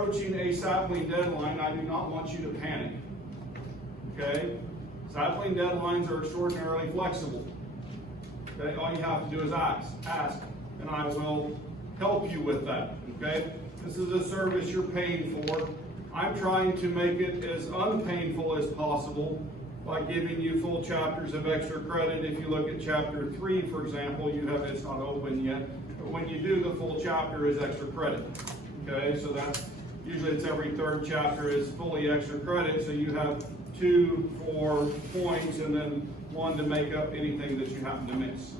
approaching a sapling deadline, I do not want you to panic. Okay? Sapling deadlines are extraordinarily flexible. Okay? All you have to do is ask, and I will help you with that. Okay? This is a service you're paying for. I'm trying to make it as unpainful as possible by giving you full chapters of extra credit. If you look at chapter 3, for example, it's not open yet, but when you do, the full chapter is extra credit. Okay, so that's usually it's every third chapter is fully extra credit, so you have 2 for points and then 1 to make up anything that you happen to miss.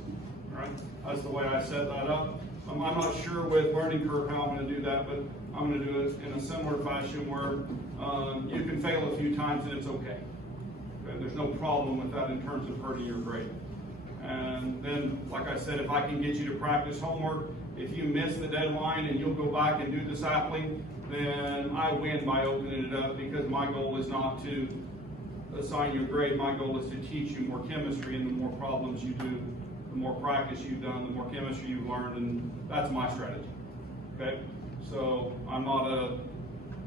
All right, that's the way I set that up. I'm not sure with learning curve how I'm going to do that, but I'm going to do it in a similar fashion where you can fail a few times and it's okay. There's no problem with that in terms of hurting your grade. And then, like I said, if I can get you to practice homework, if you miss the deadline and you'll go back and do the sapling, then I win by opening it up, because my goal is not to assign you a grade. My goal is to teach you more chemistry, and the more problems you do, the more practice you've done, the more chemistry you've learned, and that's my strategy. Okay? So I'm not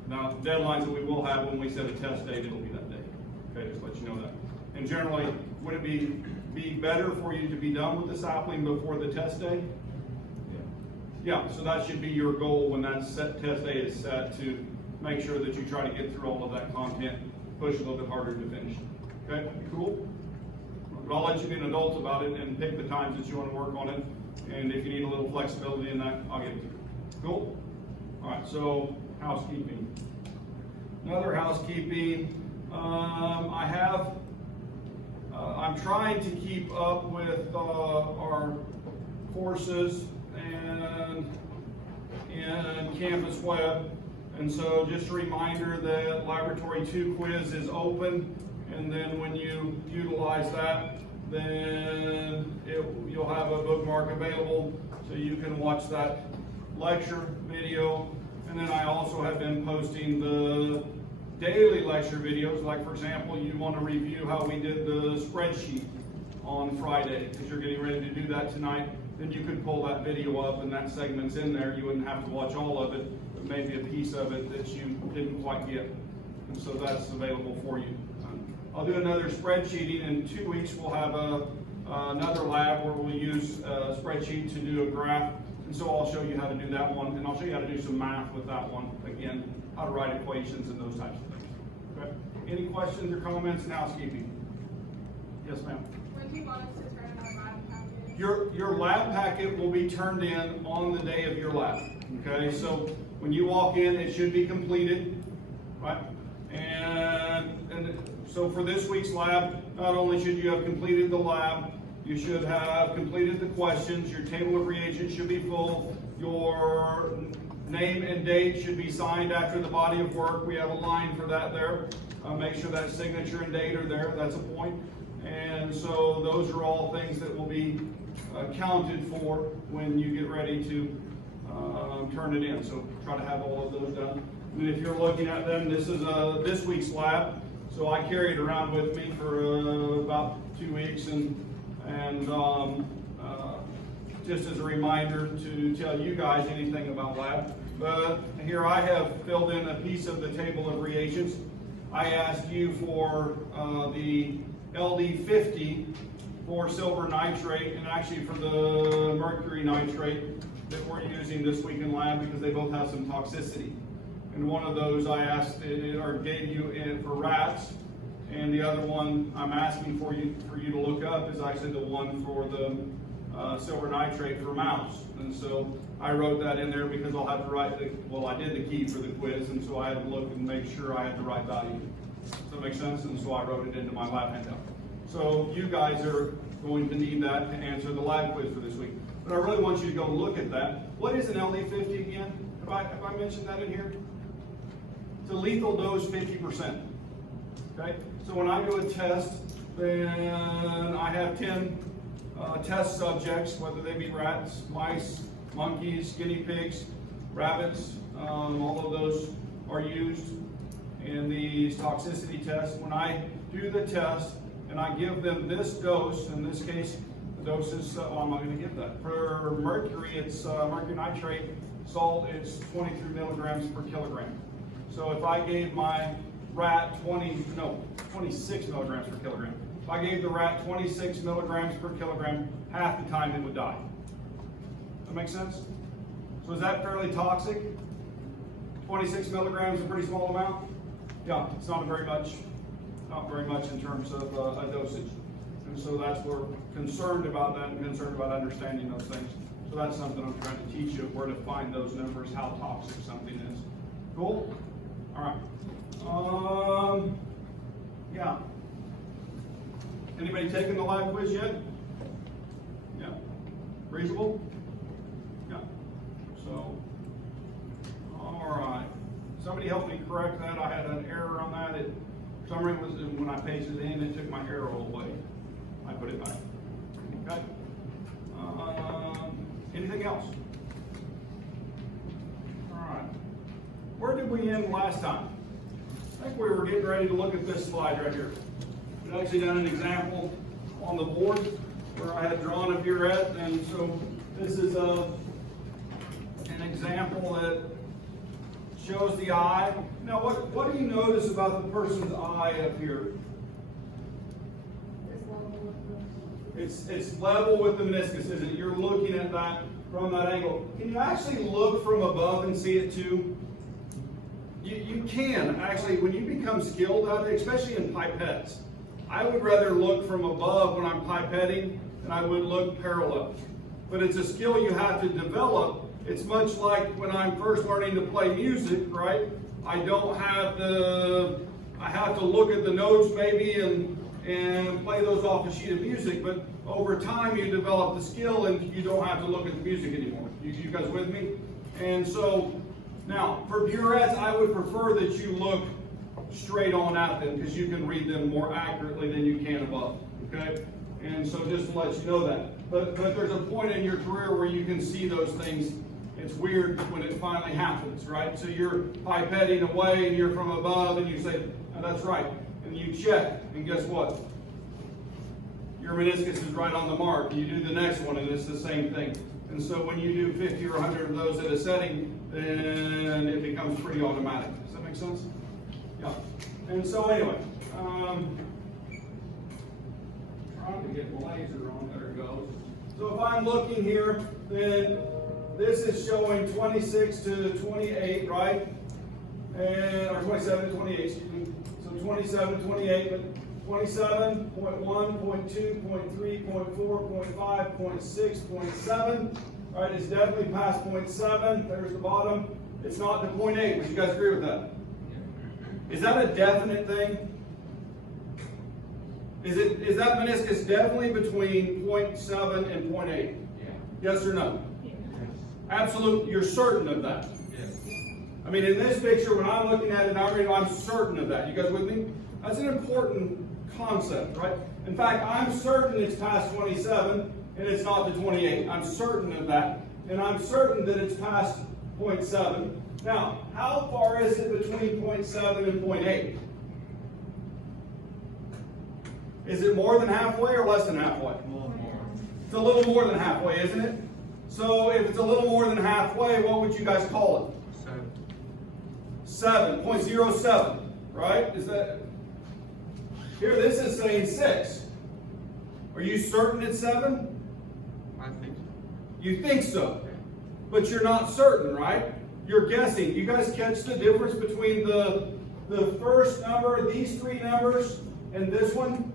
now deadlines that we will have when we set a test date, it'll be that day. Okay, just let you know that. And generally, would it be better for you to be done with the sapling before the test day? Yeah, so that should be your goal when that test day is set, to make sure that you try to get through all of that content, push a little bit harder to finish. Okay, cool? But I'll let you be an adult about it and pick the times that you want to work on it. And if you need a little flexibility in that, I'll give it to you. Cool? All right, so housekeeping. Another housekeeping. I'm trying to keep up with our courses and Campus Web. And so just a reminder that Laboratory 2 quiz is open, and then when you utilize that, then you'll have a bookmark available so you can watch that lecture video. And then I also have been posting the daily lecture videos. Like, for example, you want to review how we did the spreadsheet on Friday, because you're getting ready to do that tonight, then you could pull that video up and that segment's in there. You wouldn't have to watch all of it, but maybe a piece of it that you didn't quite get. And so that's available for you. I'll do another spreadsheeting. In 2 weeks, we'll have another lab where we'll use a spreadsheet to do a graph. And so I'll show you how to do that one, and I'll show you how to do some math with that one. Again, how to write equations and those types of things. Okay? Any questions or comments in housekeeping? Yes, ma'am. When do you want us to turn in our lab packet? Your lab packet will be turned in on the day of your lab. Okay, so when you walk in, it should be completed, right? And so for this week's lab, not only should you have completed the lab, you should have completed the questions. Your table of reagents should be full. Your name and date should be signed after the body of work. We have a line for that there. Make sure that signature and date are there. That's a point. And so those are all things that will be counted for when you get ready to turn it in. So try to have all of those done. And if you're looking at them, this is this week's lab. So I carry it around with me for about 2 weeks, and just as a reminder to tell you guys anything about lab. But here I have filled in a piece of the table of reagents. I asked you for the LD50 for silver nitrate, and actually for the mercury nitrate that we're using this week in lab, because they both have some toxicity. And one of those I asked or gave you in for rats, and the other one I'm asking for you to look up is actually the one for the silver nitrate for mouse. And so I wrote that in there because I'll have to write I did the key for the quiz, and so I had to look and make sure I had the right value. Does that make sense? And so I wrote it into my lab handout. So you guys are going to need that to answer the lab quiz for this week. But I really want you to go look at that. What is an LD50 again? Have I mentioned that in here? It's a lethal dose 50%. Okay? So when I do a test, then I have 10 test subjects, whether they be rats, mice, monkeys, guinea pigs, rabbits, all of those are used in these toxicity tests. When I do the test and I give them this dose, in this case, the dose is, I'm not going to give that. For mercury, it's mercury nitrate salt, it's 23 milligrams per kilogram. So if I gave my rat 26 milligrams per kilogram. If I gave the rat 26 milligrams per kilogram, half the time it would die. That make sense? So is that fairly toxic? 26 milligrams is a pretty small amount? Yeah, it's not very much in terms of a dosage. And so that's we're concerned about that and concerned about understanding those things. So that's something I'm trying to teach you, where to find those numbers, how toxic something is. Cool? All right. Yeah. Anybody taken the lab quiz yet? Yeah. Reasonable? Yeah. So, all right. Somebody help me correct that. I had an error on that. It, for some reason, when I pasted it in, it took my arrow away. I put it back. Okay. Anything else? All right. Where did we end last time? I think we were getting ready to look at this slide right here. We'd actually done an example on the board where I had drawn a burette, and so this is an example that shows the eye. Now, what do you notice about the person's eye up here? It's level with the meniscus, isn't it? You're looking at that from that angle. Can you actually look from above and see it too? You can, actually, when you become skilled at it, especially in pipettes. I would rather look from above when I'm pipetting than I would look parallel. But it's a skill you have to develop. It's much like when I'm first learning to play music, right? I have to look at the notes maybe and play those off a sheet of music, but over time you develop the skill and you don't have to look at the music anymore. You guys with me? And so, now, for burettes, I would prefer that you look straight on at them because you can read them more accurately than you can above, okay? And so just to let you know that. But there's a point in your career where you can see those things. It's weird when it finally happens, right? So you're pipetting away and you're from above and you say, oh, that's right. And you check, and guess what? Your meniscus is right on the mark. And you do the next one and it's the same thing. And so when you do 50 or 100 of those at a setting, then it becomes pretty automatic. Does that make sense? Yeah. And so anyway, trying to get the laser on. There it goes. So if I'm looking here, then this is showing 26 to 28, right? Or 27 to 28, excuse me. So 27 to 28, but 27, 0.1, 0.2, 0.3, 0.4, 0.5, 0.6, 0.7. All right, it's definitely past 0.7. There's the bottom. It's not to 0.8. Would you guys agree with that? Is that a definite thing? Is that meniscus definitely between 0.7 and 0.8? Yeah. Yes or no? Yeah. Absolutely. You're certain of that? Yes. I mean, in this picture, when I'm looking at it, I'm certain of that. You guys with me? That's an important concept, right? In fact, I'm certain it's past 27 and it's not to 28. I'm certain of that. And I'm certain that it's past 0.7. Now, how far is it between 0.7 and 0.8? Is it more than halfway or less than halfway? It's a little more than halfway, isn't it? So if it's a little more than halfway, what would you guys call it? 7. 7.07, right? Is that... Here, this is saying 6. Are you certain it's 7? I think so. You think so, but you're not certain, right? You're guessing. You guys catch the difference between the first number, these three numbers, and this one?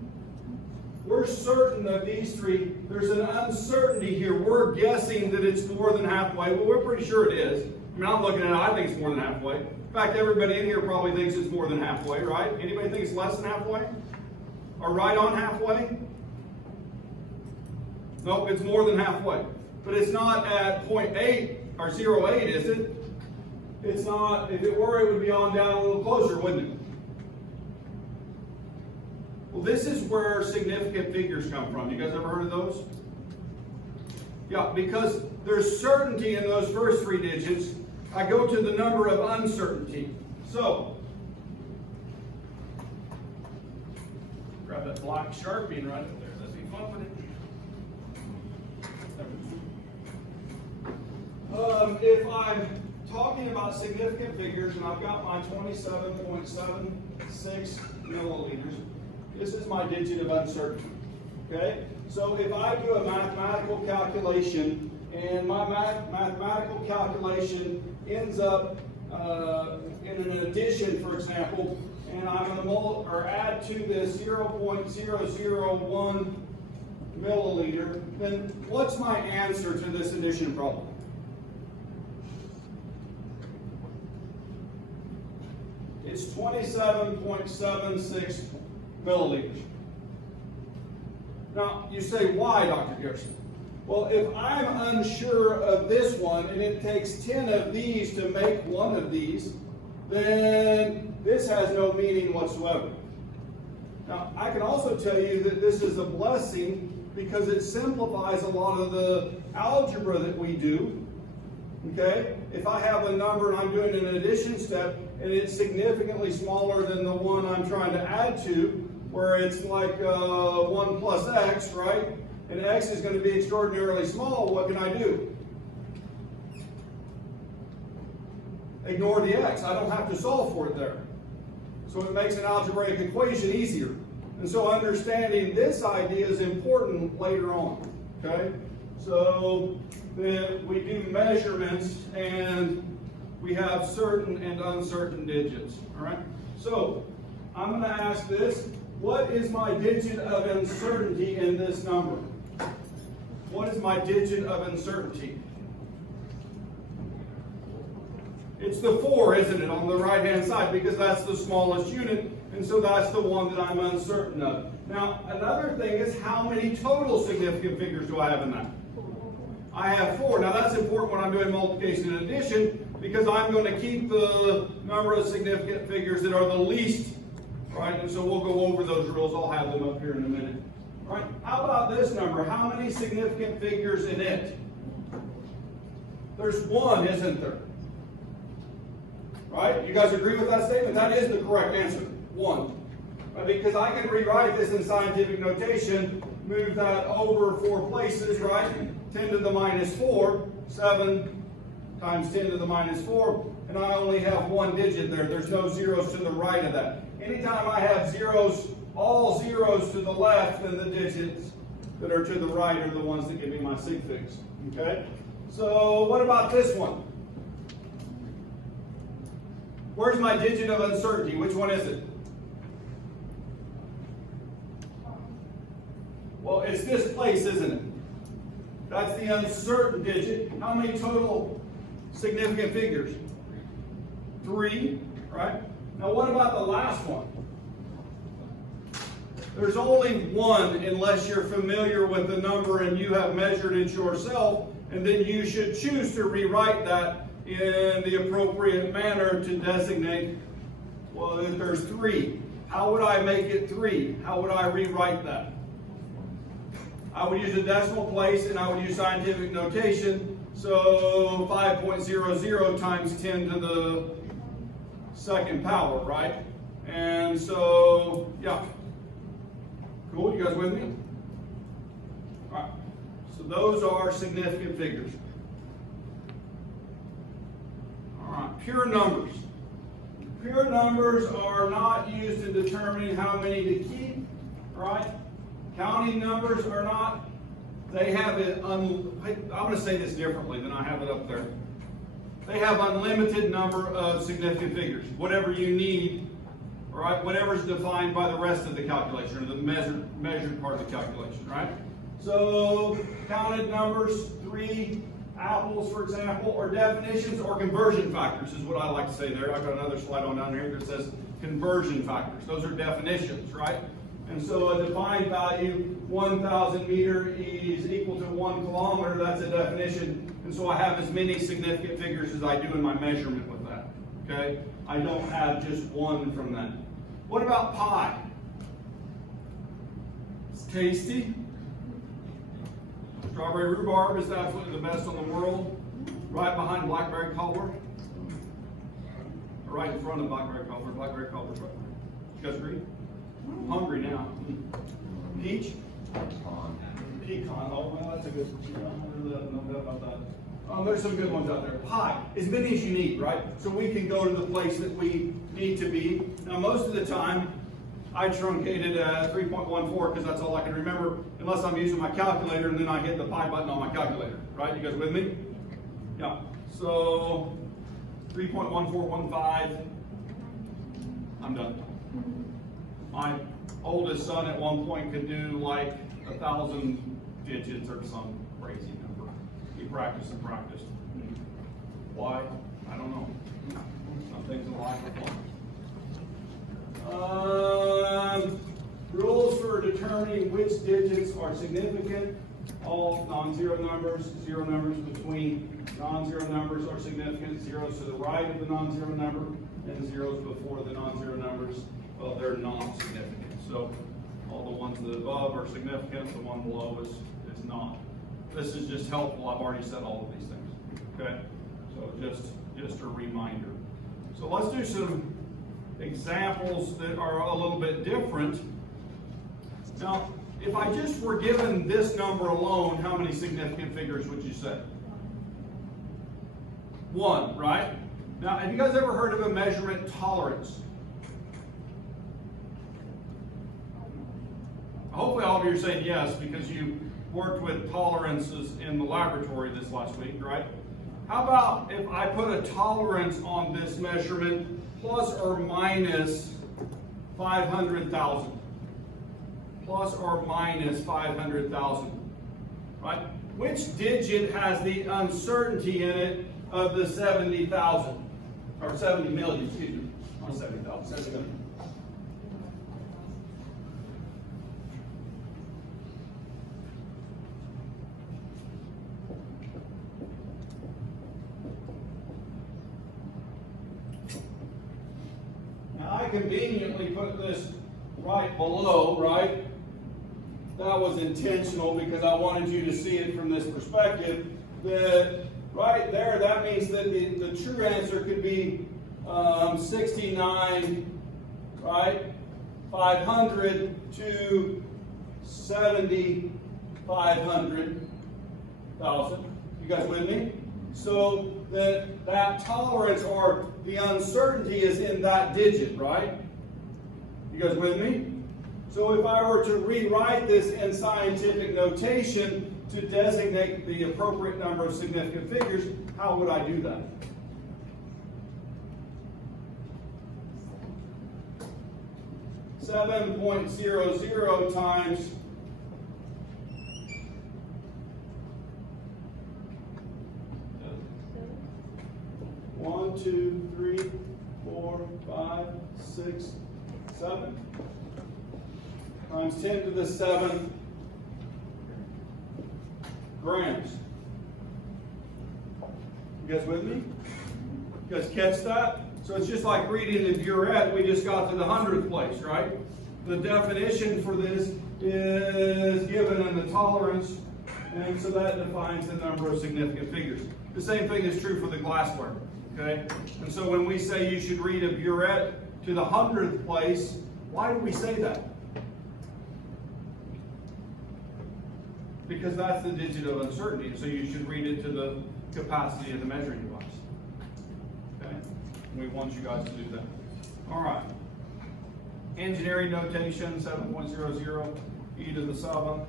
We're certain of these three. There's an uncertainty here. We're guessing that it's more than halfway. Well, we're pretty sure it is. I mean, I'm looking at it, I think it's more than halfway. In fact, everybody in here probably thinks it's more than halfway, right? Anybody think it's less than halfway? Or right on halfway? Nope, it's more than halfway. But it's not at 0.8 or 0.8, is it? It's not. If it were, it would be on down a little closer, wouldn't it? Well, this is where significant figures come from. You guys ever heard of those? Yeah, because there's certainty in those first three digits. I go to the number of uncertainty. So, grab that black Sharpie right up there. Let's be fun with it. If I'm talking about significant figures and I've got my 27.76 milliliters, this is my digit of uncertainty. Okay? So if I do a mathematical calculation and my mathematical calculation ends up in an addition, for example, and I'm going to add to this 0.001 milliliter, then what's my answer to this addition problem? It's 27.76 milliliters. Now, you say, why, Dr. Garrison? Well, if I'm unsure of this one, and it takes 10 of these to make one of these, then this has no meaning whatsoever. Now, I can also tell you that this is a blessing because it simplifies a lot of the algebra that we do. Okay? If I have a number and I'm doing an addition step, and it's significantly smaller than the one I'm trying to add to, where it's like 1 plus x, right? And x is going to be extraordinarily small, what can I do? Ignore the x. I don't have to solve for it there. So it makes an algebraic equation easier. And so understanding this idea is important later on. Okay? So then we do measurements and we have certain and uncertain digits. All right? So I'm going to ask this. What is my digit of uncertainty in this number? What is my digit of uncertainty? It's the 4, isn't it, on the right-hand side, because that's the smallest unit, and so that's the one that I'm uncertain of. Now, another thing is how many total significant figures do I have in that? I have 4. Now, that's important when I'm doing multiplication and addition, because I'm going to keep the number of significant figures that are the least, right? And so we'll go over those rules. I'll have them up here in a minute. All right, how about this number? How many significant figures in it? There's 1, isn't there? Right? You guys agree with that statement? That is the correct answer. 1. Right? Because I can rewrite this in scientific notation, move that over 4 places, right? 10 to the minus 4, 7 times 10 to the minus 4, and I only have 1 digit there. There's no zeros to the right of that. Anytime I have zeros, all zeros to the left, then the digits that are to the right are the ones that give me my sig figs. Okay? So what about this one? Where's my digit of uncertainty? Which one is it? Well, it's this place, isn't it? That's the uncertain digit. How many total significant figures? 3, right? Now what about the last one? There's only 1 unless you're familiar with the number and you have measured it yourself, and then you should choose to rewrite that in the appropriate manner to designate, well, if there's 3, how would I make it 3? How would I rewrite that? I would use a decimal place and I would use scientific notation. So 5.00 times 10 to the second power, right? And so, yeah. Cool, you guys with me? All right, so those are significant figures. All right, pure numbers. Pure numbers are not used in determining how many to keep, right? Counting numbers are not. They have it, I'm going to say this differently than I have it up there. They have unlimited number of significant figures, whatever you need. Right, whatever is defined by the rest of the calculation, or the measured part of the calculation, right? So, counted numbers, 3 apples, for example, or definitions or conversion factors is what I like to say there. I've got another slide on down here that says conversion factors. Those are definitions, right? And so a defined value, 1,000 meter is equal to 1 kilometer, that's a definition. And so I have as many significant figures as I do in my measurement with that, okay? I don't have just 1 from that. What about pie? It's tasty. Strawberry rhubarb is absolutely the best in the world. Right behind blackberry cobbler. Right in front of blackberry cobbler. Blackberry cobbler's right there. You guys agree? I'm hungry now. Peach? Pecan. Oh, well, that's a good one. No doubt about that. There's some good ones out there. Pi, as many as you need, right? So we can go to the place that we need to be. Now, most of the time, I truncated 3.14 because that's all I can remember, unless I'm using my calculator and then I hit the pi button on my calculator, right? You guys with me? Yeah. So 3.1415. I'm done. My oldest son at one point could do like 1,000 digits or some crazy number. He practiced and practiced. Why? I don't know. Some things in life are fun. Rules for determining which digits are significant. All non-zero numbers, zero numbers between non-zero numbers are significant. Zeros to the right of the non-zero number and zeros before the non-zero numbers, well, they're not significant. So all the ones that above are significant, the one below is not. This is just helpful. I've already said all of these things. Okay? So just a reminder. So let's do some examples that are a little bit different. Now, if I just were given this number alone, how many significant figures would you say? 1, right? Now, have you guys ever heard of a measurement tolerance? Hopefully all of you are saying yes because you worked with tolerances in the laboratory this last week, right? How about if I put a tolerance on this measurement plus or minus 500,000? Plus or minus 500,000, right? Which digit has the uncertainty in it of the 70,000? Or 70 million, excuse me. Not 70,000, 70 million. Now I conveniently put this right below, right? That was intentional because I wanted you to see it from this perspective. That right there, that means that the true answer could be 69, right? 500 to 500,000. You guys with me? So that tolerance or the uncertainty is in that digit, right? You guys with me? So if I were to rewrite this in scientific notation to designate the appropriate number of significant figures, how would I do that? .00 times 1, 2, 3, 4, 5, 6, 7. Times 10 to the 7 grams. You guys with me? You guys catch that? So it's just like reading the burette. We just got to the 100th place, right? The definition for this is given in the tolerance, and so that defines the number of significant figures. The same thing is true for the glassware, okay? And so when we say you should read a burette to the 100th place, why do we say that? Because that's the digit of uncertainty, so you should read it to the capacity of the measuring device. Okay? We want you guys to do that. All right. Engineering notation, 7.00, e to the 7.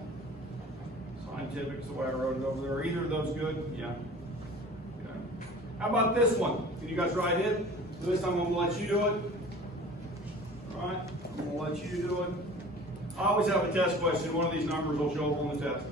Scientific is the way I wrote it over there. Are either of those good? Yeah. Okay. How about this one? Can you guys write it? This time I'm going to let you do it. All right. I'm going to let you do it. I always have a test question. One of these numbers will show up on the test.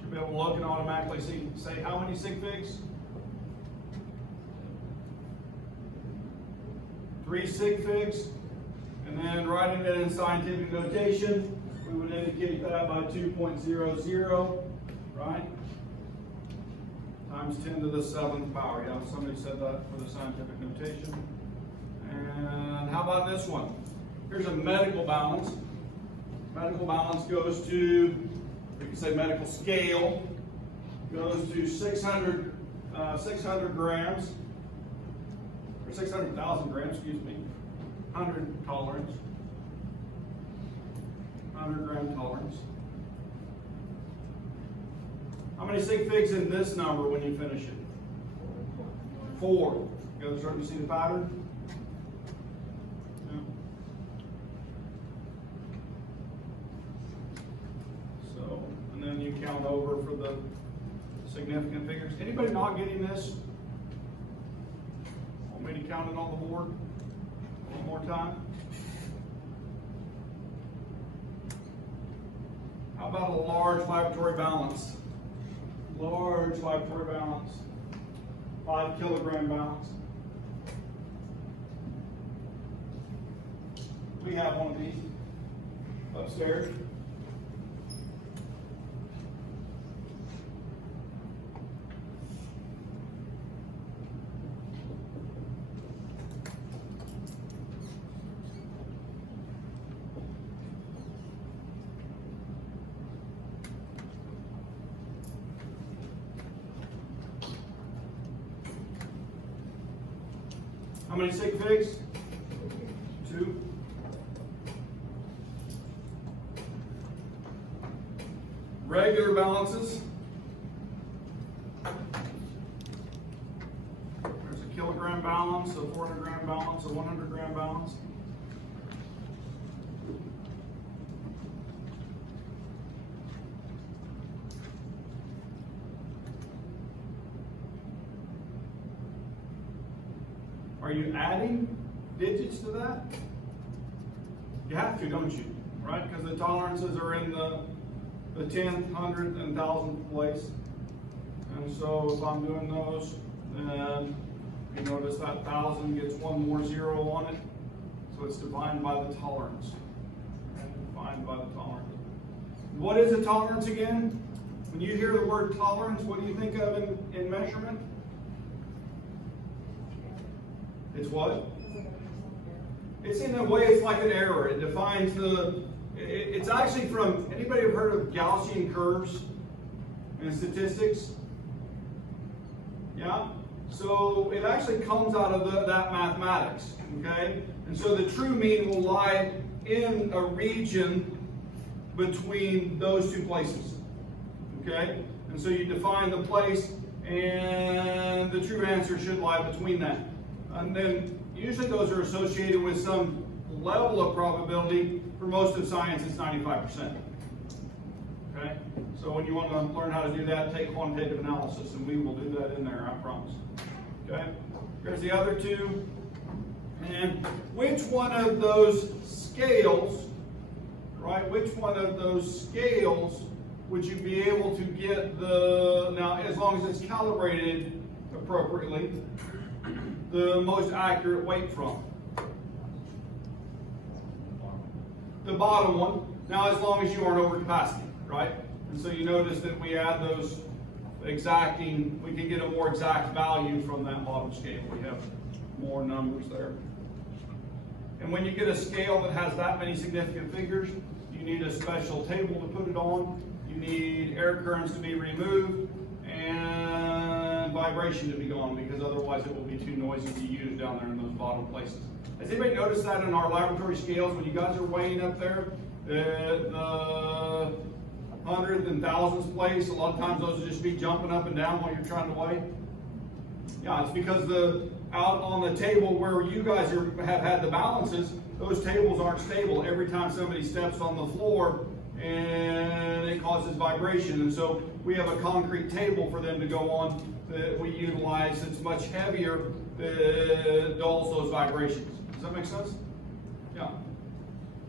Should be able to look and automatically say how many sig figs? 3 sig figs. And then writing it in scientific notation, we would indicate that by 2.00, right? Times 10 to the 7th power. Yeah, somebody said that for the scientific notation. And how about this one? Here's a medical balance. Medical balance goes to, we can say medical scale. goes to 600 grams, or 600,000 grams, excuse me, 100 tolerance, 100 gram tolerance. How many sig figs in this number when you finish it? 4. You guys starting to see the pattern? Yeah. So, and then you count over for the significant figures. Anybody not getting this? Want me to count it on the board one more time? How about a large laboratory balance? Large laboratory balance. 5 kilogram balance. We have one of these upstairs. How many sig figs? 2. Regular balances. There's a kilogram balance, a 400 gram balance, a 100 gram balance. Are you adding digits to that? You have to, don't you? Right? Because the tolerances are in the 10th, 100th, and 1000th place. And so if I'm doing those, then you notice that 1000 gets one more 0 on it. So it's defined by the tolerance. And defined by the tolerance. What is a tolerance again? When you hear the word tolerance, what do you think of in measurement? It's what? It's in a way, it's like an error. It defines it's actually from, anybody have heard of Gaussian curves in statistics? Yeah? So it actually comes out of that mathematics, okay? And so the true mean will lie in a region between those two places, okay? And so you define the place, and the true answer should lie between that. And then usually those are associated with some level of probability. For most of science, it's 95%. Okay? So when you want to learn how to do that, take quantitative analysis, and we will do that in there, I promise. Okay? Here's the other two. And which one of those scales, right, which one of those scales would you be able to get now, as long as it's calibrated appropriately, the most accurate weight from? The bottom one. Now, as long as you aren't over capacity, right? And so you notice that we add those exacting, we can get a more exact value from that bottom scale. We have more numbers there. And when you get a scale that has that many significant figures, you need a special table to put it on. You need air currents to be removed and vibration to be gone, because otherwise it will be too noisy to use down there in those bottom places. Has anybody noticed that in our laboratory scales, when you guys are weighing up there, the hundredth and thousandth place, a lot of times those will just be jumping up and down while you're trying to weigh? Yeah, it's because out on the table where you guys have had the balances, those tables aren't stable. Every time somebody steps on the floor, and it causes vibration. And so we have a concrete table for them to go on that we utilize that's much heavier that dulls those vibrations. Does that make sense? Yeah.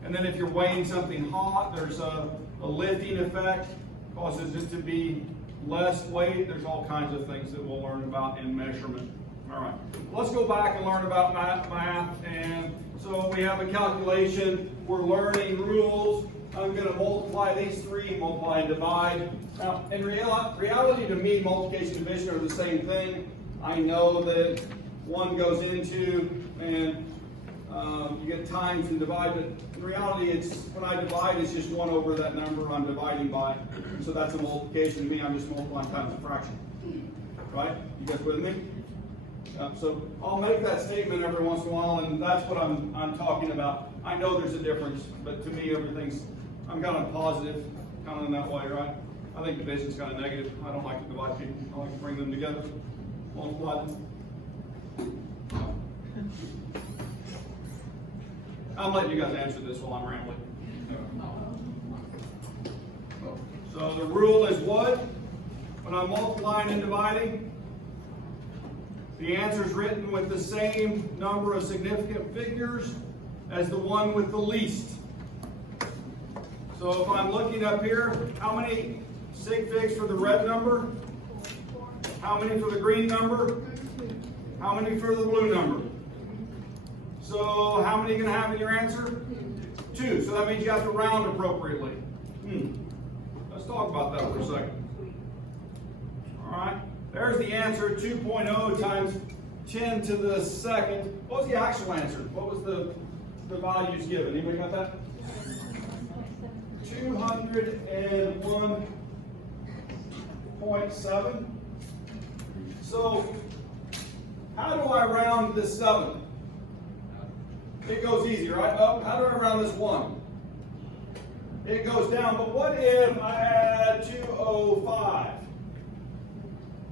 And then if you're weighing something hot, there's a lifting effect, causes it to be less weight. There's all kinds of things that we'll learn about in measurement. All right, let's go back and learn about math. And so we have a calculation. We're learning rules. I'm going to multiply these three, multiply and divide. Now, in reality, to me, multiplication and division are the same thing. I know that one goes into, and you get times and divide, but in reality, it's when I divide, it's just 1 over that number I'm dividing by. So that's a multiplication to me. I'm just multiplying times a fraction. Right? You guys with me? So I'll make that statement every once in a while, and that's what I'm talking about. I know there's a difference, but to me, I'm kind of positive, kind of in that way, right? I think division's kind of negative. I don't like to divide people. I like to bring them together, multiply them. I'm letting you guys answer this while I'm rambling. So the rule is what? When I'm multiplying and dividing, the answer is written with the same number of significant figures as the one with the least. So if I'm looking up here, how many sig figs for the red number? How many for the green number? How many for the blue number? So how many are you going to have in your answer? 2. So that means you have to round appropriately. Let's talk about that for a second. All right. There's the answer, 2.0 times 10 to the second. What was the actual answer? What was the values given? Anybody got that? 201.7. So how do I round this 7? It goes easy, right? Up. How do I round this 1? It goes down. But what if I add 205?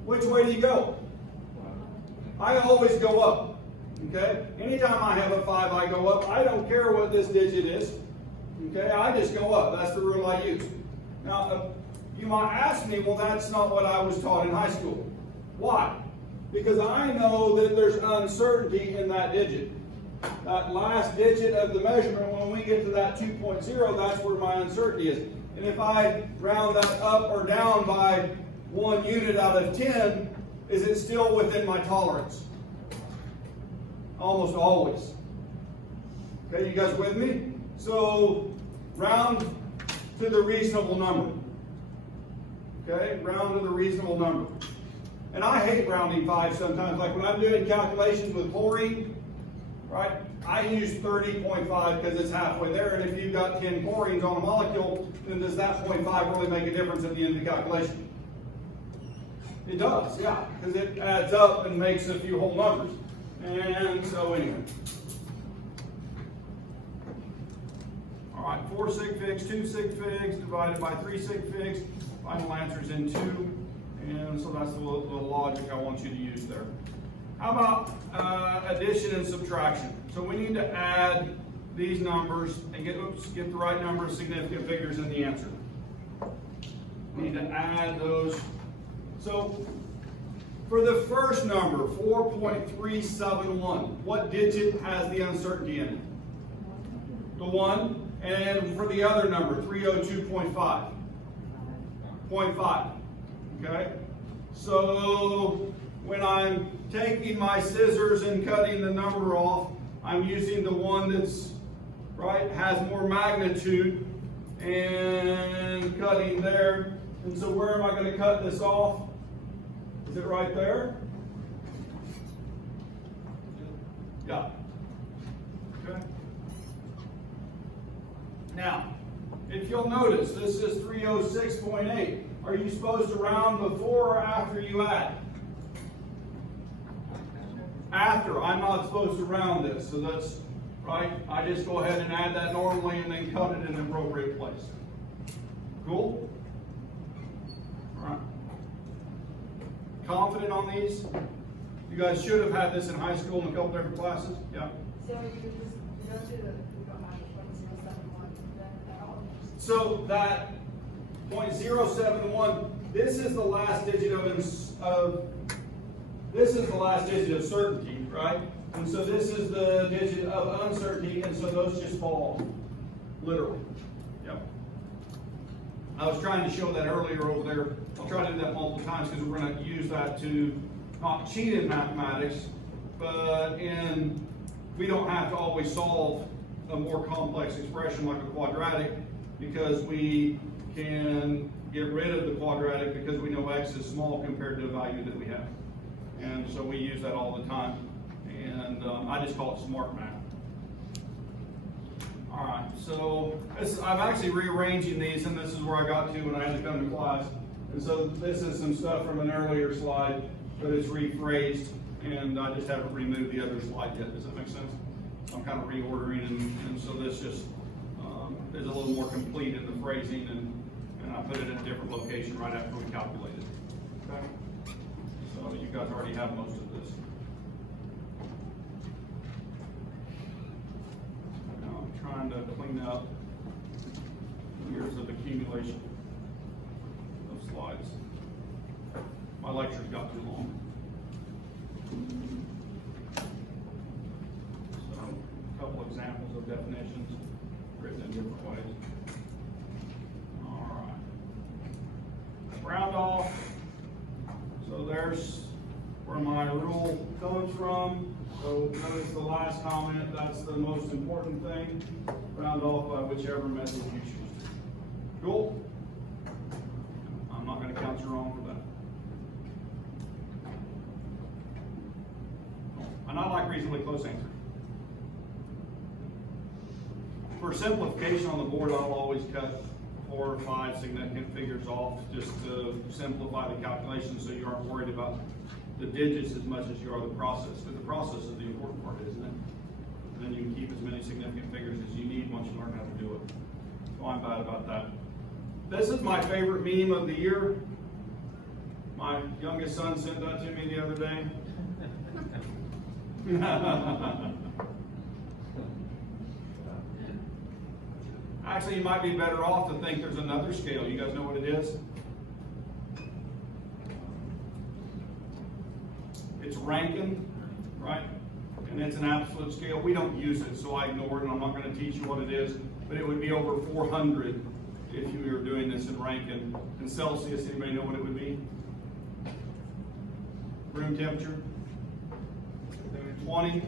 Which way do you go? I always go up. Okay? Anytime I have a 5, I go up. I don't care what this digit is. Okay? I just go up. That's the rule I use. Now, you might ask me, well, that's not what I was taught in high school. Why? Because I know that there's uncertainty in that digit. That last digit of the measurement, when we get to that 2.0, that's where my uncertainty is. And if I round that up or down by 1 unit out of 10, is it still within my tolerance? Almost always. Okay, you guys with me? So, round to the reasonable number. Okay, round to the reasonable number. And I hate rounding 5 sometimes. Like when I'm doing calculations with chlorine, right? I use 30.5 because it's halfway there. And if you've got 10 chlorines on a molecule, then does that 0.5 really make a difference at the end of the calculation? It does, yeah, because it adds up and makes a few whole numbers. And so anyway. All right, 4 sig figs, 2 sig figs, divided by 3 sig figs. Final answer is in 2. And so that's the logic I want you to use there. How about addition and subtraction? So we need to add these numbers and get the right number of significant figures in the answer. We need to add those. So for the first number, 4.371, what digit has the uncertainty in it? The 1. And for the other number, 302.5. 0.5. Okay? So when I'm taking my scissors and cutting the number off, I'm using the one that's, right, has more magnitude and cutting there. And so where am I going to cut this off? Is it right there? Yeah. Okay. Now, if you'll notice, this is 306.8. Are you supposed to round before or after you add? After. I'm not supposed to round this, so that's right. I just go ahead and add that normally and then cut it in an appropriate place. Cool? All right. Confident on these? You guys should have had this in high school in a couple different classes. Yeah. So you just go to the, you don't have 0.071 then at all? So that 0.071, this is the last digit this is the last digit of certainty, right? And so this is the digit of uncertainty, and so those just fall off, literally. Yep. I was trying to show that earlier over there. I'll try to do that multiple times because we're going to use that to not cheat in mathematics, but we don't have to always solve a more complex expression like a quadratic, because we can get rid of the quadratic because we know x is small compared to the value that we have. And so we use that all the time. And I just call it smart math. All right, so I'm actually rearranging these, and this is where I got to when I had to come to class. And so this is some stuff from an earlier slide, but it's rephrased, and I just haven't removed the other slide yet. Does that make sense? I'm kind of reordering, and so this just is a little more complete in the phrasing, and I put it in a different location right after we calculated. Okay? So you guys already have most of this. Now I'm trying to clean up years of accumulation of slides. My lectures got too long. So a couple examples of definitions written in different ways. All right. Round off. So there's where my rule comes from. So notice the last comment, that's the most important thing. Round off by whichever method you choose. Cool? I'm not going to count you wrong for that. And I like reasonably close answers. For simplification on the board, I'll always cut 4 or 5 significant figures off just to simplify the calculation so you aren't worried about the digits as much as you are the process. Because the process is the important part, isn't it? And then you can keep as many significant figures as you need once you learn how to do it. So I'm bad about that. This is my favorite meme of the year. My youngest son sent that to me the other day. Actually, you might be better off to think there's another scale. You guys know what it is? It's Rankin, right? And it's an absolute scale. We don't use it, so I ignore it, and I'm not going to teach you what it is. But it would be over 400 if you were doing this in Rankin. In Celsius, anybody know what it would be? Room temperature? 20.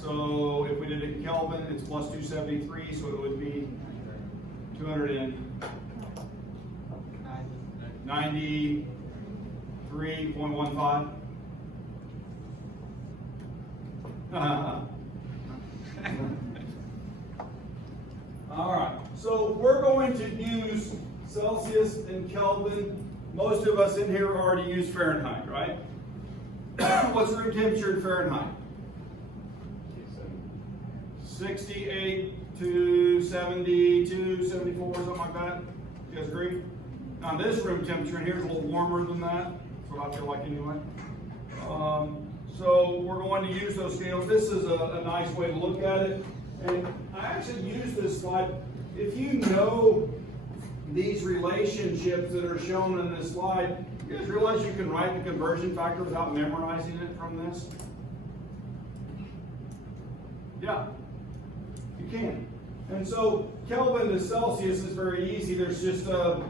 So if we did it in Kelvin, it's plus 273, so it would be 293.15. All right, so we're going to use Celsius and Kelvin. Most of us in here already use Fahrenheit, right? What's room temperature in Fahrenheit? 68 to 72, 74, something like that. You guys agree? Now this room temperature in here is a little warmer than that. That's what I feel like anyway. So we're going to use those scales. This is a nice way to look at it. And I actually use this slide. If you know these relationships that are shown in this slide, you guys realize you can write the conversion factor without memorizing it from this? Yeah, you can. And so Kelvin to Celsius is very easy. There's just a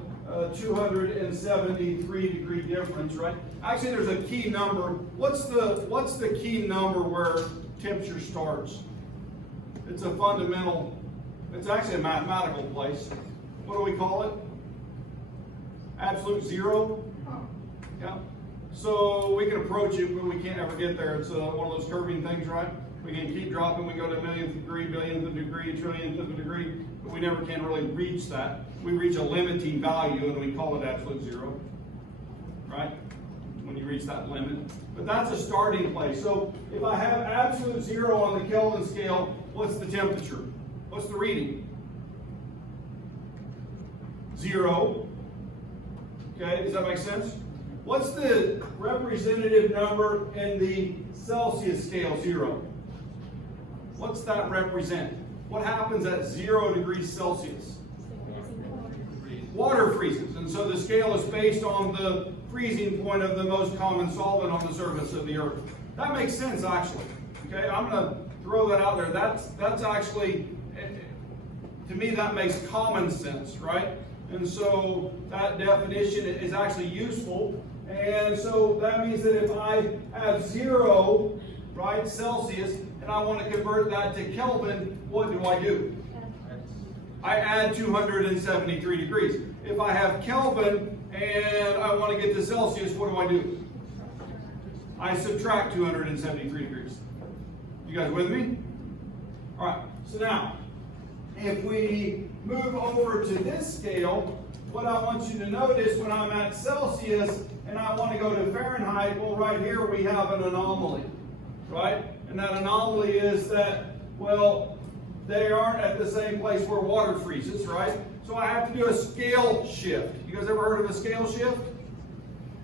273 degree difference, right? Actually, there's a key number. What's the key number where temperature starts? It's a fundamental, it's actually a mathematical place. What do we call it? Absolute zero? Yeah. So we can approach it, but we can't ever get there. It's one of those curving things, right? We can keep dropping. We go to a millionth degree, billionth of a degree, trillionth of a degree, but we never can really reach that. We reach a limiting value, and we call it absolute zero, right? When you reach that limit. But that's a starting place. So if I have absolute zero on the Kelvin scale, what's the temperature? What's the reading? 0. Okay, does that make sense? What's the representative number in the Celsius scale, 0? What's that represent? What happens at 0 degrees Celsius? Water freezes. And so the scale is based on the freezing point of the most common solvent on the surface of the earth. That makes sense, actually. Okay, I'm going to throw that out there. That's actually, to me, that makes common sense, right? And so that definition is actually useful. And so that means that if I have 0, right, Celsius, and I want to convert that to Kelvin, what do? I add 273 degrees. If I have Kelvin and I want to get to Celsius, what do? I subtract 273 degrees. You guys with me? All right, so now, if we move over to this scale, what I want you to notice when I'm at Celsius and I want to go to Fahrenheit, well, right here we have an anomaly, right? And that anomaly is that, well, they aren't at the same place where water freezes, right? So I have to do a scale shift. You guys ever heard of a scale shift?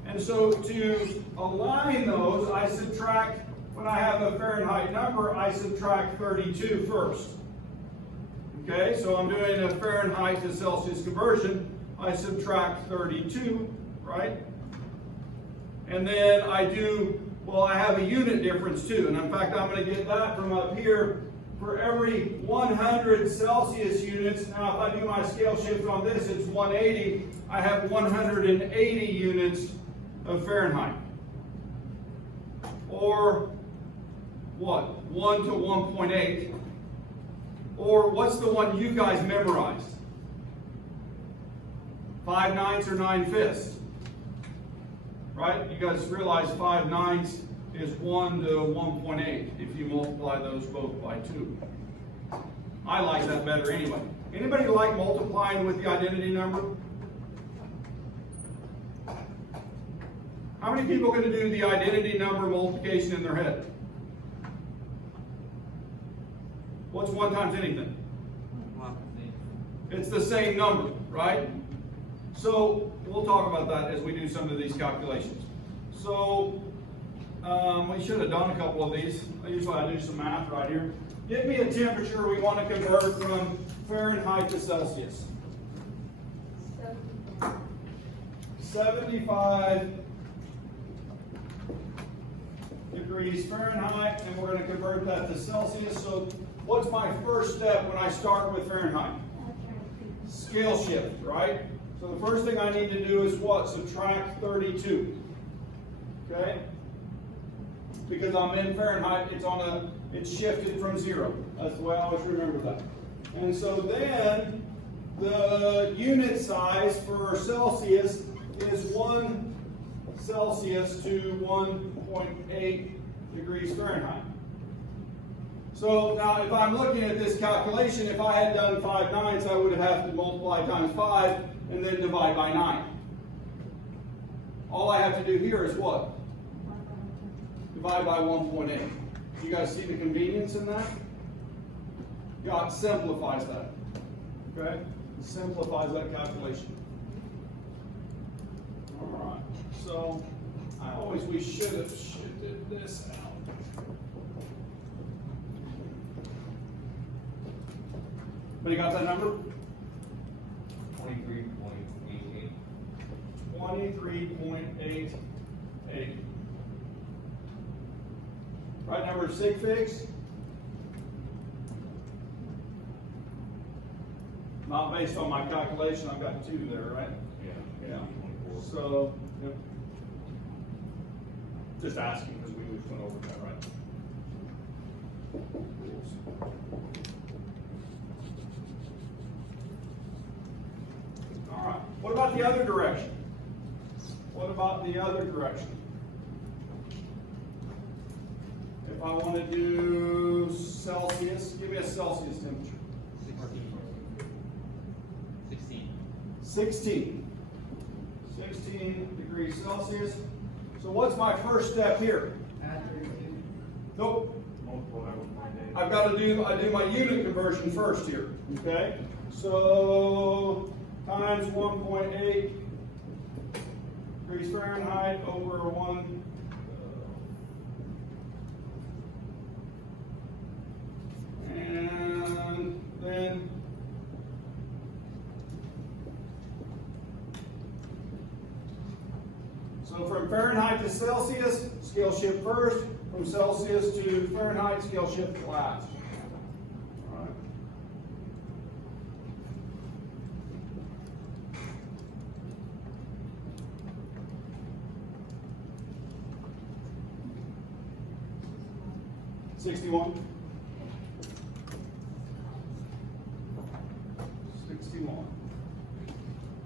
And so to align those, I subtract, when I have a Fahrenheit number, I subtract 32 first. Okay, so I'm doing a Fahrenheit to Celsius conversion. I subtract 32, right? And then I do, well, I have a unit difference too. And in fact, I'm going to get that from up here. For every 100 Celsius units, now if I do my scale shift on this, it's 180. I have 180 units of Fahrenheit. Or what? 1 to 1.8. Or what's the one you guys memorized? 5/9 or 9/5? Right? You guys realize 5/9 is 1 to 1.8 if you multiply those both by 2. I like that better anyway. Anybody like multiplying with the identity number? How many people are going to do the identity number multiplication in their head? What's 1 times anything? It's the same number, right? So we'll talk about that as we do some of these calculations. So we should have done a couple of these. Usually I do some math right here. Give me a temperature we want to convert from Fahrenheit to Celsius. 75 degrees Fahrenheit, and we're going to convert that to Celsius. So what's my first step when I start with Fahrenheit? Scale shift, right? So the first thing I need to do is what? Subtract 32. Okay? Because I'm in Fahrenheit, it's shifted from 0. That's the way I always remember that. And so then the unit size for Celsius is 1 Celsius to 1.8 degrees Fahrenheit. So now if I'm looking at this calculation, if I had done 5/9, I would have to multiply times 5 and then divide by 9. All I have to do here is what? Divide by 1.8. You guys see the convenience in that? God simplifies that. Okay? Simplifies that calculation. Alright. So we should have shifted this out. But you got that number? 23.88. 23.88. Right number of sig figs? Not based on my calculation, I've got 2 there, right? Yeah. So, yep. Just asking because we just went over that, right? All right. What about the other direction? What about the other direction? If I want to do Celsius, give me a Celsius temperature. 16 degrees Celsius. So what's my first step here? Nope. I do my unit conversion first here. Okay? So times 1.8 degrees Fahrenheit over 1. And then so from Fahrenheit to Celsius, scale shift first. From Celsius to Fahrenheit, scale shift last. All right. $61.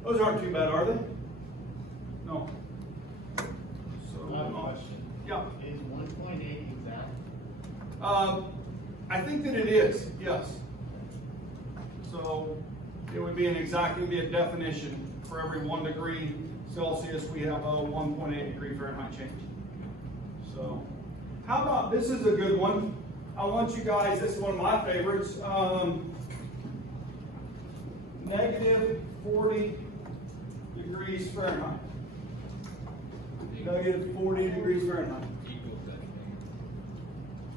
Those aren't too bad, are they? No. So, My question. Yeah. Is 1.8 exact? I think that it is, yes. So it would be a definition. For every 1 degree Celsius, we have a 1.8 degree Fahrenheit change. So, how about, this is a good one. I want you guys, this is one of my favorites. Negative 40 degrees Fahrenheit. Negative 40 degrees Fahrenheit. Equals that thing.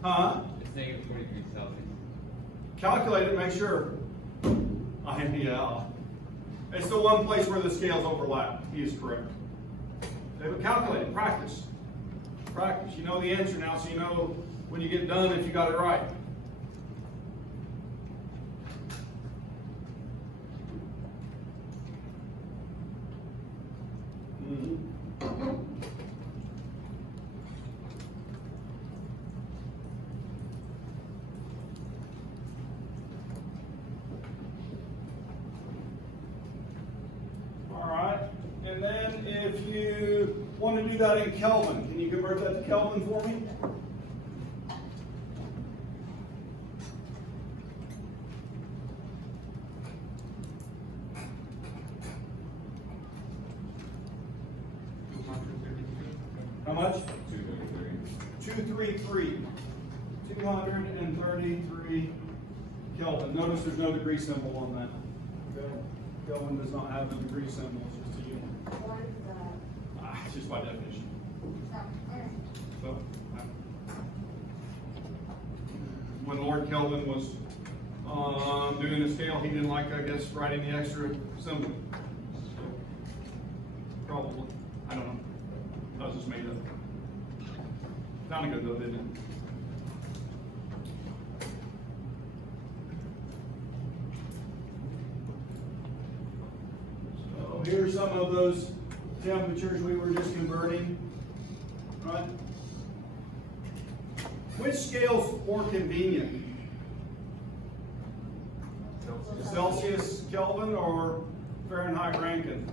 Huh? It's negative 40 degrees Celsius. Calculate it, make sure. Yeah. It's the one place where the scales overlap. He is correct. Okay, but calculate it, practice. Practice. You know the answer now, so you know when you get done if you got it right. All right, and then if you want to do that in Kelvin, can you convert that to Kelvin for me? How much? 233. 233 Kelvin. Notice there's no degree symbol on that. Okay. Kelvin does not have a degree symbol, it's just a unit. What is that? It's just by definition. Oh, okay. So, when Lord Kelvin was doing the scale, he didn't like, I guess, writing the extra symbol. So, probably. I don't know. That was just made up. Sounded good though, didn't it? So here's some of those temperatures we were just converting, right? Which scale's more convenient? Celsius Kelvin or Fahrenheit Rankine?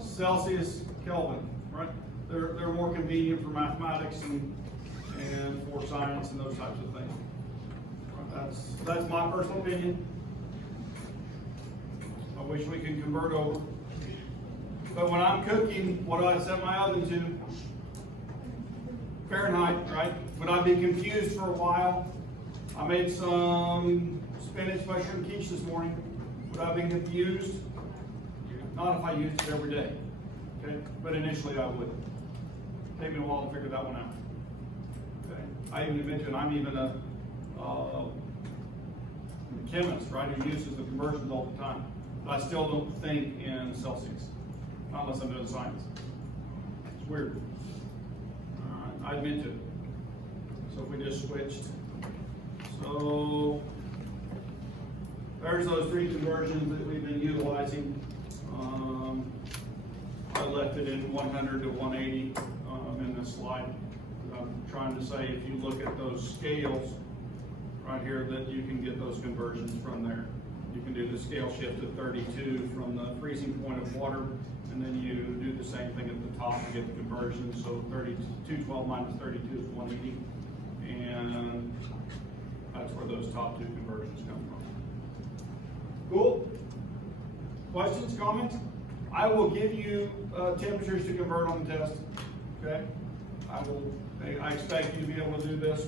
Celsius Kelvin, right? They're more convenient for mathematics and for science and those types of things. That's my personal opinion. I wish we could convert over. But when I'm cooking, what do I set my oven to? Fahrenheit, right? Would I be confused for a while? I made some spinach mushroom quiche this morning. Would I be confused? Not if I used it every day. Okay? But initially I would. Take me a while to figure that one out. Okay? I even admit to it, I'm even a chemist, right, who uses the conversions all the time. But I still don't think in Celsius. Not unless I'm doing science. It's weird. I admit to it. So if we just switched. So there's those three conversions that we've been utilizing. I left it in 100 to 180 in this slide. I'm trying to say if you look at those scales right here that you can get those conversions from there. You can do the scale shift to 32 from the freezing point of water, and then you do the same thing at the top to get the conversion. So 212 minus 32 is 180, and that's where those top two conversions come from. Cool? Questions, comments? I will give you temperatures to convert on the test. Okay? I expect you to be able to do this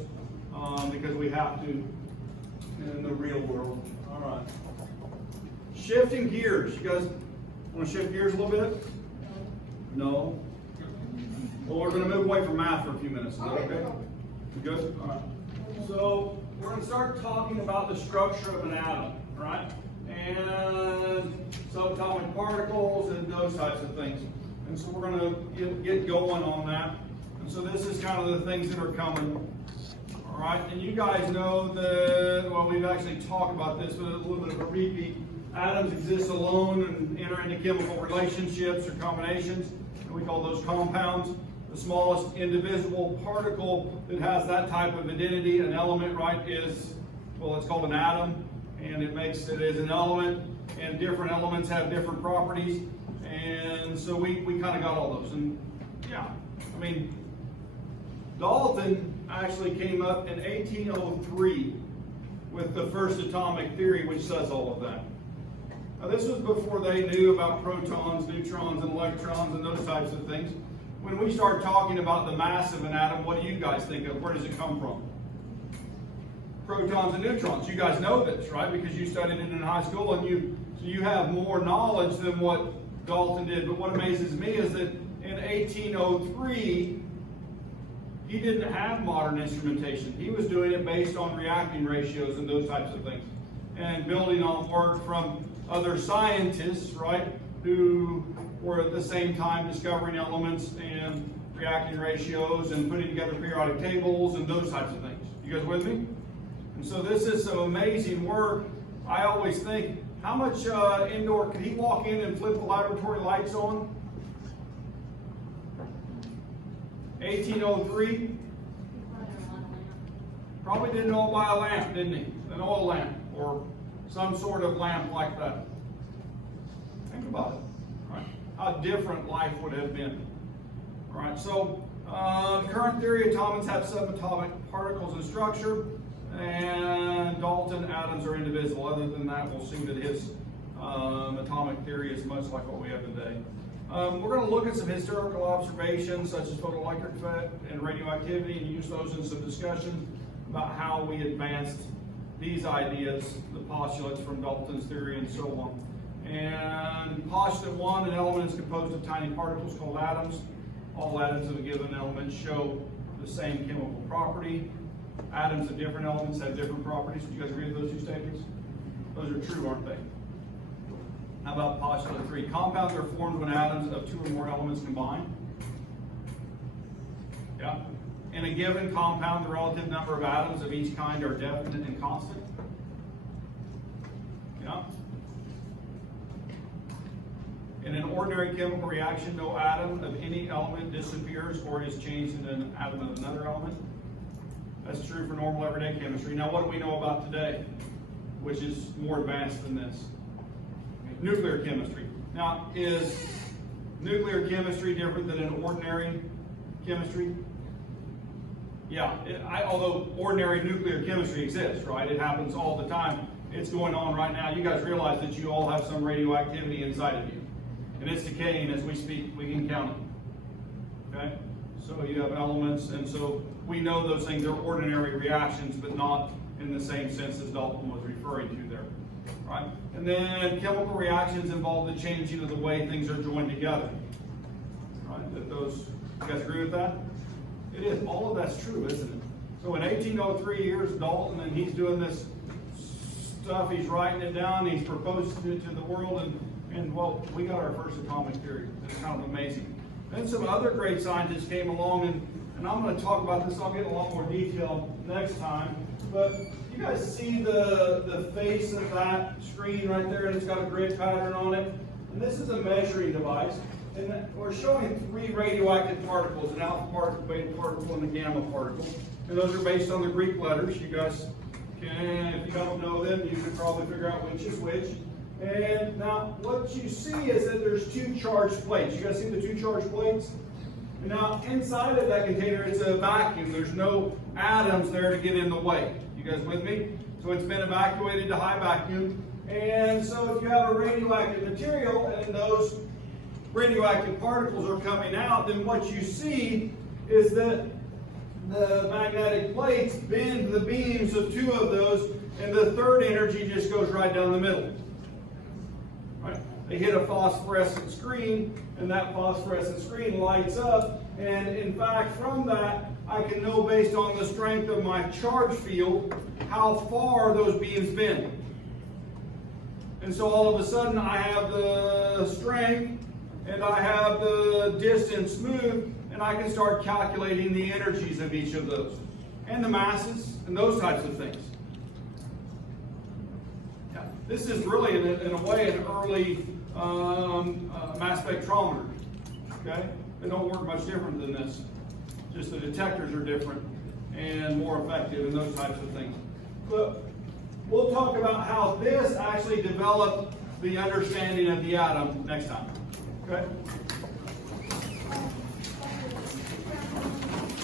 because we have to in the real world. All right. Shifting gears. You guys want to shift gears a little bit? No? Well, we're going to move away from math for a few minutes. Is that okay? You good? All right. So we're going to start talking about the structure of an atom, right? And subatomic particles and those types of things. And so we're going to get going on that. And so this is kind of the things that are coming. All right, and you guys know that, well, we've actually talked about this, but a little bit of a repeat. Atoms exist alone and enter into chemical relationships or combinations, and we call those compounds. The smallest indivisible particle that has that type of identity, an element, right, is, well, it's called an atom, and it makes it as an element, and different elements have different properties, and so we kind of got all those. And yeah, I mean, Dalton actually came up in 1803 with the first atomic theory, which says all of that. Now, this was before they knew about protons, neutrons, and electrons, and those types of things. When we start talking about the mass of an atom, what do you guys think of? Where does it come from? Protons and neutrons. You guys know this, right? Because you studied it in high school, and you have more knowledge than what Dalton did. But what amazes me is that in 1803, he didn't have modern instrumentation. He was doing it based on reacting ratios and those types of things, and building on work from other scientists, right, who were at the same time discovering elements and reacting ratios and putting together periodic tables and those types of things. You guys with me? And so this is some amazing work. I always think, how much indoor, could he walk in and flip the laboratory lights on? 1803? Probably didn't know by a lamp, didn't he? An oil lamp or some sort of lamp like that. Think about it, right? How different life would have been. All right, so current theory, atoms have subatomic particles in structure, and Dalton atoms are indivisible. Other than that, we'll see that his atomic theory is much like what we have today. We're going to look at some historical observations such as photoelectric effect and radioactivity, and use those in some discussion about how we advanced these ideas, the postulates from Dalton's theory and so on. And postulate 1, an element is composed of tiny particles called atoms. All atoms of a given element show the same chemical property. Atoms of different elements have different properties. Would you guys agree with those two statements? Those are true, aren't they? How about postulate 3? Compounds are formed when atoms of 2 or more elements combine. Yeah. In a given compound, the relative number of atoms of each kind are definite and constant. Yeah. In an ordinary chemical reaction, no atom of any element disappears or is changed into an atom of another element. That's true for normal everyday chemistry. Now, what do we know about today, which is more advanced than this? Nuclear chemistry. Now, is nuclear chemistry different than an ordinary chemistry? Yeah, although ordinary nuclear chemistry exists, right? It happens all the time. It's going on right now. You guys realize that you all have some radioactivity inside of you. And it's decaying as we speak. We can count it. Okay? So you have elements, and so we know those things are ordinary reactions, but not in the same sense as Dalton was referring to there. Right? And then chemical reactions involve the changing of the way things are joined together. Right? That those, you guys agree with that? It is. All of that's true, isn't it? So in 1803, here's Dalton, and he's doing this stuff. He's writing it down. He's proposing it to the world, and well, we got our first atomic theory. It's kind of amazing. Then some other great scientists came along, and I'm going to talk about this. I'll get a lot more detail next time. But you guys see the face of that screen right there, and it's got a grid pattern on it. And this is a measuring device. And we're showing 3 radioactive particles, an alpha particle, beta particle, and a gamma particle. And those are based on the Greek letters. You guys can, if you don't know them, you can probably figure out which is which. And now what you see is that there's 2 charged plates. You guys see the 2 charged plates? And now inside of that container, it's a vacuum. There's no atoms there to get in the way. You guys with me? So it's been evacuated to high vacuum. And so if you have a radioactive material and those radioactive particles are coming out, then what you see is that the magnetic plates bend the beams of 2 of those, and the third energy just goes right down the middle. Right? They hit a phosphorescent screen, and that phosphorescent screen lights up, and in fact from that I can know based on the strength of my charge field how far those beams bend. And so all of a sudden I have the strength and I have the distance moved, and I can start calculating the energies of each of those and the masses and those types of things. Yeah. This is really in a way an early mass spectrometer. Okay? They don't work much different than this. Just the detectors are different and more effective and those types of things. But we'll talk about how this actually developed the understanding of the atom next time. Okay?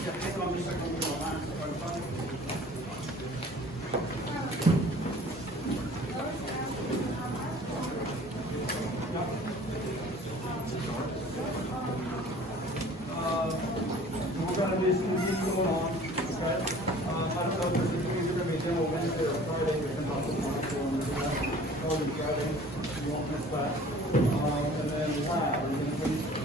Yeah, hang on just a second. Friday, you won't miss that. And then lab, are you gonna please